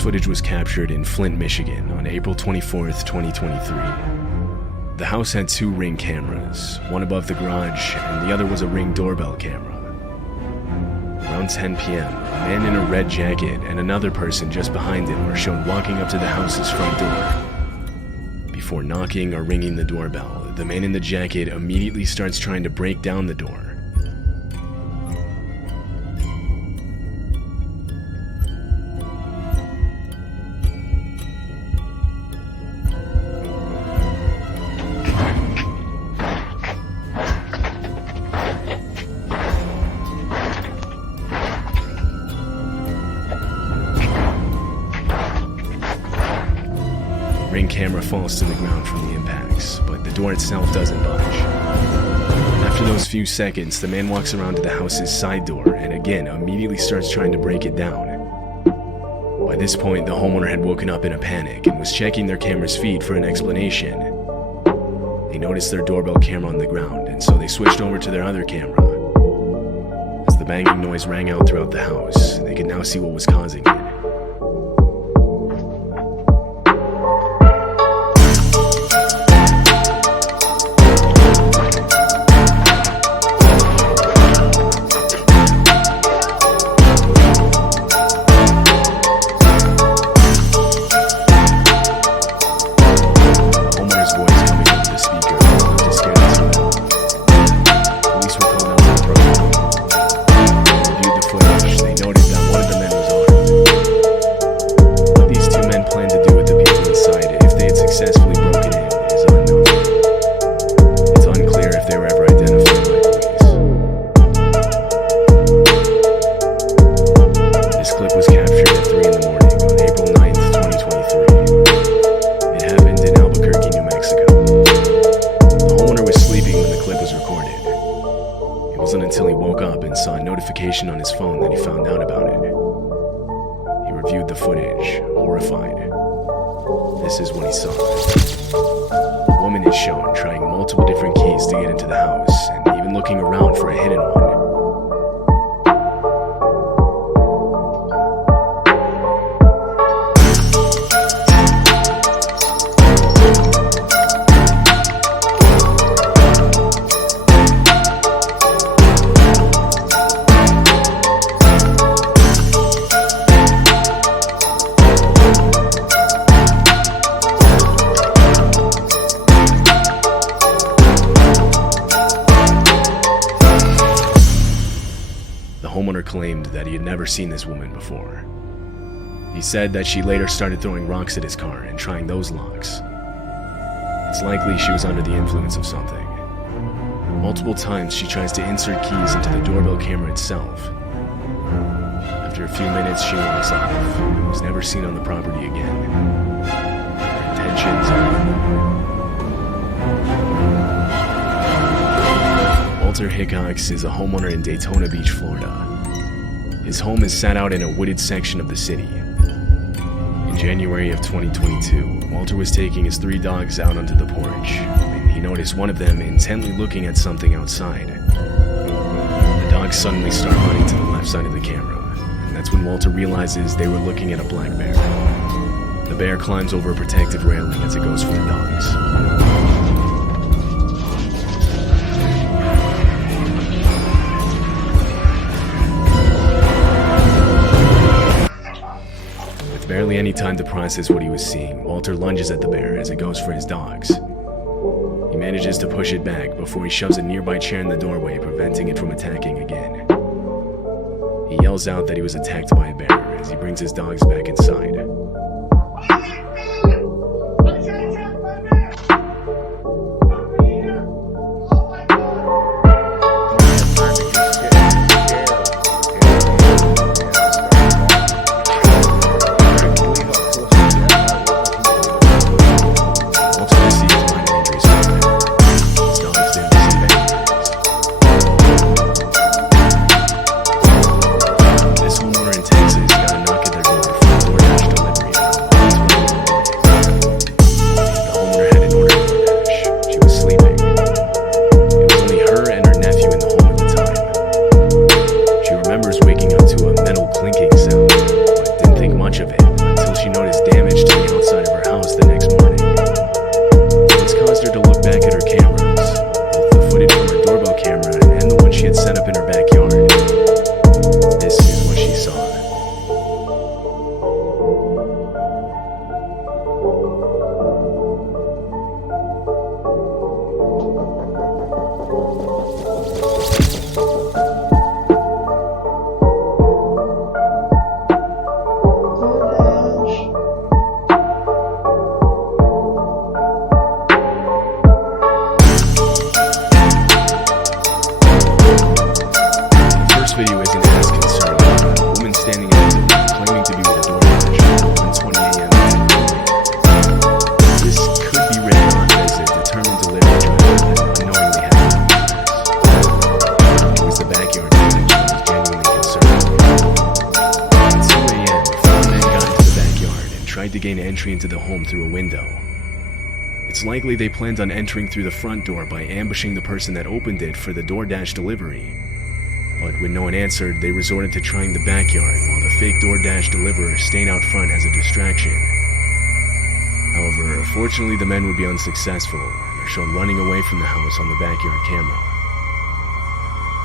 footage was captured in Flint, Michigan on April 24th, 2023. The house had 2 Ring cameras, one above the garage and the other was a Ring doorbell camera. Around 10 p.m., a man in a red jacket and another person just behind him were shown walking up to the house's front door. Before knocking or ringing the doorbell, the man in the jacket immediately starts trying to break down the door. Ring camera falls to the ground from the impacts, but the door itself doesn't budge. After those few seconds, the man walks around to the house's side door and again immediately starts trying to break it down. By this point, the homeowner had woken up in a panic and was checking their camera's feed for an explanation. They noticed their doorbell camera on the ground, and so they switched over to their other camera. As the banging noise rang out throughout the house, they could now see what was causing it. On his phone that he found out about it. He reviewed the footage, horrified. This is what he saw. A woman is shown trying multiple different keys to get into the house and even looking around for a hidden one. Claimed that he had never seen this woman before. He said that she later started throwing rocks at his car and trying those locks. It's likely she was under the influence of something. Multiple times she tries to insert keys into the doorbell camera itself. After a few minutes she walks off and was never seen on the property again. Her intentions are unknown. Walter Hickox is a homeowner in Daytona Beach, Florida. His home is set out in a wooded section of the city. In January of 2022, Walter was taking his 3 dogs out onto the porch, and he noticed one of them intently looking at something outside. The dogs suddenly start running to the left side of the camera, and that's when Walter realizes they were looking at a black bear. The bear climbs over a protective railing as it goes for the dogs. Barely any time to process what he was seeing, Walter lunges at the bear as it goes for his dogs. He manages to push it back before he shoves a nearby chair in the doorway, preventing it from attacking again. He yells out that he was attacked by a bear as he brings his dogs back inside. Texas got a knock at their door for DoorDash delivery. video isn't as concerning. A woman standing at the door claiming to be with a DoorDash at 1:20 a.m. This could be written off as a determined delivery driver that unknowingly had it was the backyard footage that was genuinely concerning. At 2 a.m., 4 men got into the backyard and tried to gain entry into the home through a window. It's likely they planned on entering through the front door by ambushing the person that opened it for the DoorDash delivery. But when no one answered, they resorted to trying the backyard while the fake DoorDash deliverer stayed out front as a distraction. However, fortunately the men would be unsuccessful and are shown running away from the house on the backyard camera.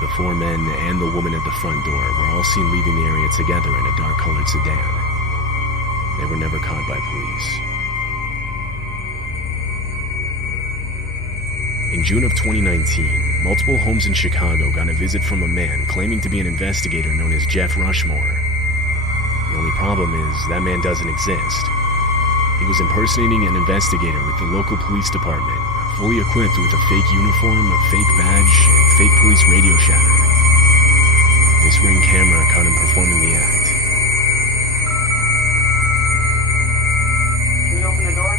The 4 men and the woman at the front door were all seen leaving the area together in a dark-colored sedan. They were never caught by police. In June of 2019, multiple homes in Chicago got a visit from a man claiming to be an investigator known as Jeff Rushmore. The only problem is that man doesn't exist. He was impersonating an investigator with the local police department, fully equipped with a fake uniform, a fake badge, and fake police radio shatter. This Ring camera caught him performing the act. Can you open the door?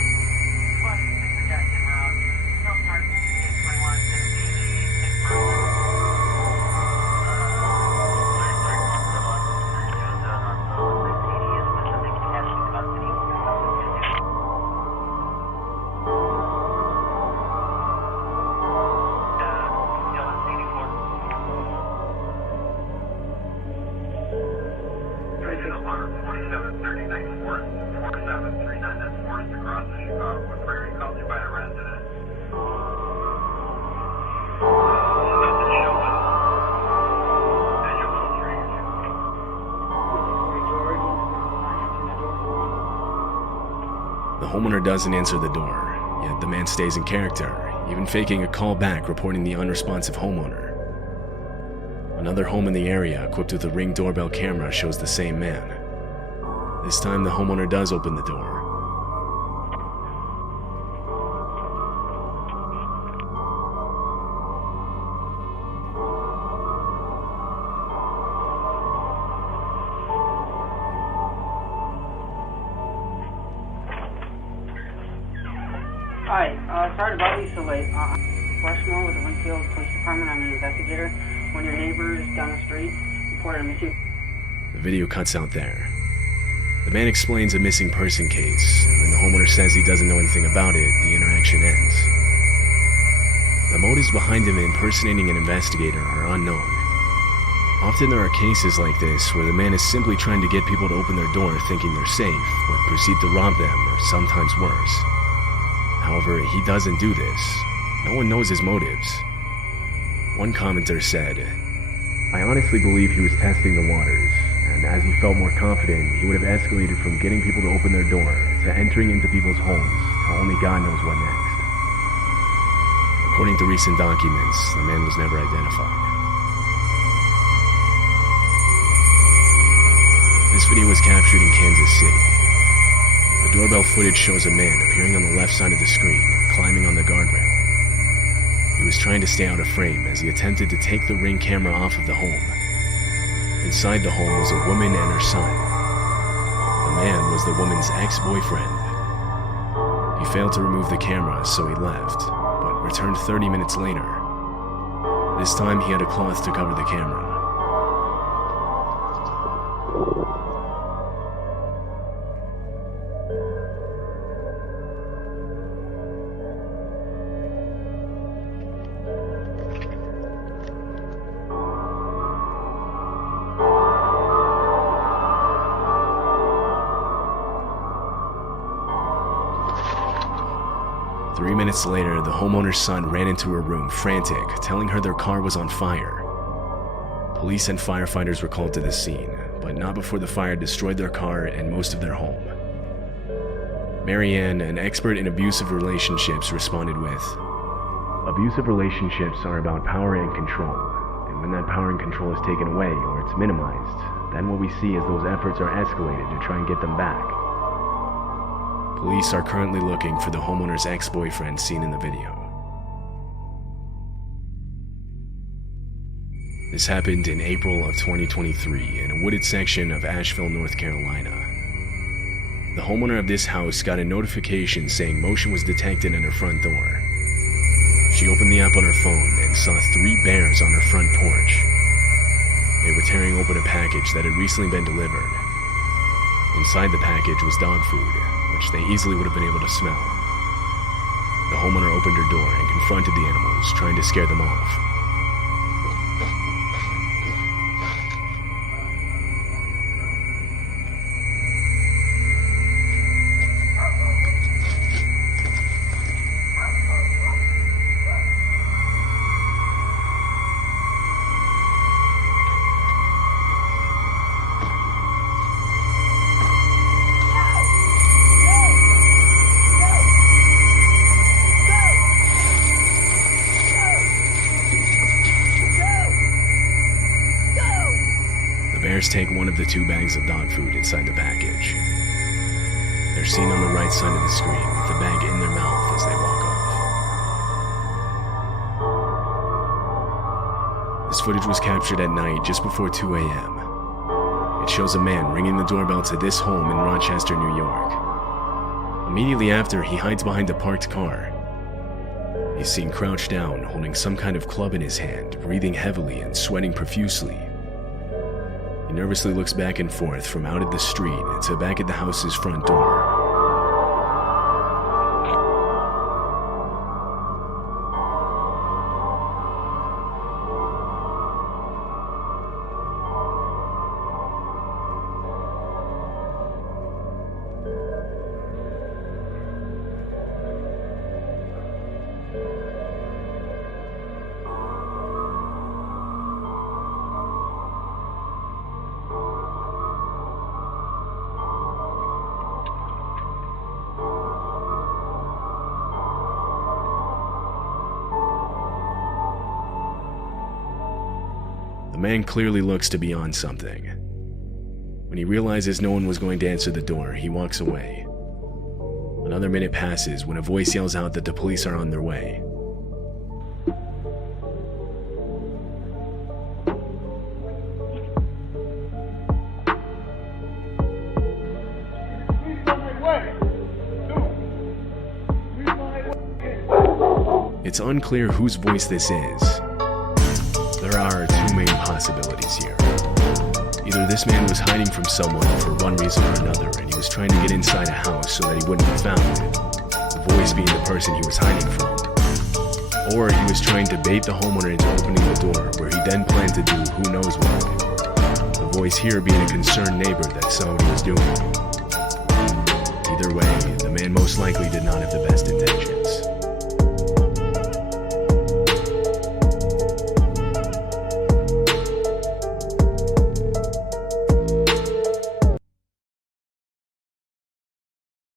The homeowner doesn't answer the door, yet the man stays in character, even faking a call back reporting the unresponsive homeowner. Another home in the area equipped with a Ring doorbell camera shows the same man. This time the homeowner does open the door. Hi, sorry to bother you so late. Rushmore with the Winfield Police Department. I'm an investigator. One of your neighbors down the street reported a missing. The video cuts out there. The man explains a missing person case, and when the homeowner says he doesn't know anything about it, the interaction ends. The motives behind him impersonating an investigator are unknown. Often there are cases like this where the man is simply trying to get people to open their door thinking they're safe, but proceed to rob them, or sometimes worse. However, he doesn't do this. No one knows his motives. One commenter said, "I honestly believe he was testing the waters, and as he felt more confident, he would have escalated from getting people to open their door to entering into people's homes to only God knows what next." According to recent documents, the man was never identified. This video was captured in Kansas City. The doorbell footage shows a man appearing on the left side of the screen, climbing on the guardrail. He was trying to stay out of frame as he attempted to take the Ring camera off of the home. Inside the home was a woman and her son. The man was the woman's ex-boyfriend. He failed to remove the camera, so he left, but returned 30 minutes later. This time he had a cloth to cover the camera. Three minutes later, the homeowner's son ran into her room, frantic, telling her their car was on fire. Police and firefighters were called to the scene, but not before the fire destroyed their car and most of their home. Marianne, an expert in abusive relationships, responded with, "Abusive relationships are about power and control, and when that power and control is taken away or it's minimized, then what we see is those efforts are escalated to try and get them back." Police are currently looking for the homeowner's ex-boyfriend seen in the video. This happened in April of 2023 in a wooded section of Asheville, North Carolina. The homeowner of this house got a notification saying motion was detected at her front door. She opened the app on her phone and saw 3 bears on her front porch. They were tearing open a package that had recently been delivered. Inside the package was dog food, which they easily would have been able to smell. The homeowner opened her door and confronted the animals, trying to scare them off. Bears take one of the 2 bags of dog food inside the package. They're seen on the right side of the screen with the bag in their mouth as they walk off. This footage was captured at night just before 2 a.m. It shows a man ringing the doorbell to this home in Rochester, New York. Immediately after, he hides behind a parked car. He's seen crouched down, holding some kind of club in his hand, breathing heavily and sweating profusely. He nervously looks back and forth from out at the street to back at the house's front door. The man clearly looks to be on something. When he realizes no one was going to answer the door, he walks away. Another minute passes when a voice yells out that the police are on their way. It's unclear whose voice this is. There are 2 main possibilities here. Either this man was hiding from someone for one reason or another, and he was trying to get inside a house so that he wouldn't be found, the voice being the person he was hiding from. Or he was trying to bait the homeowner into opening the door, where he then planned to do who knows what. The voice here being a concerned neighbor that saw what he was doing. Either way, the man most likely did not have the best intentions.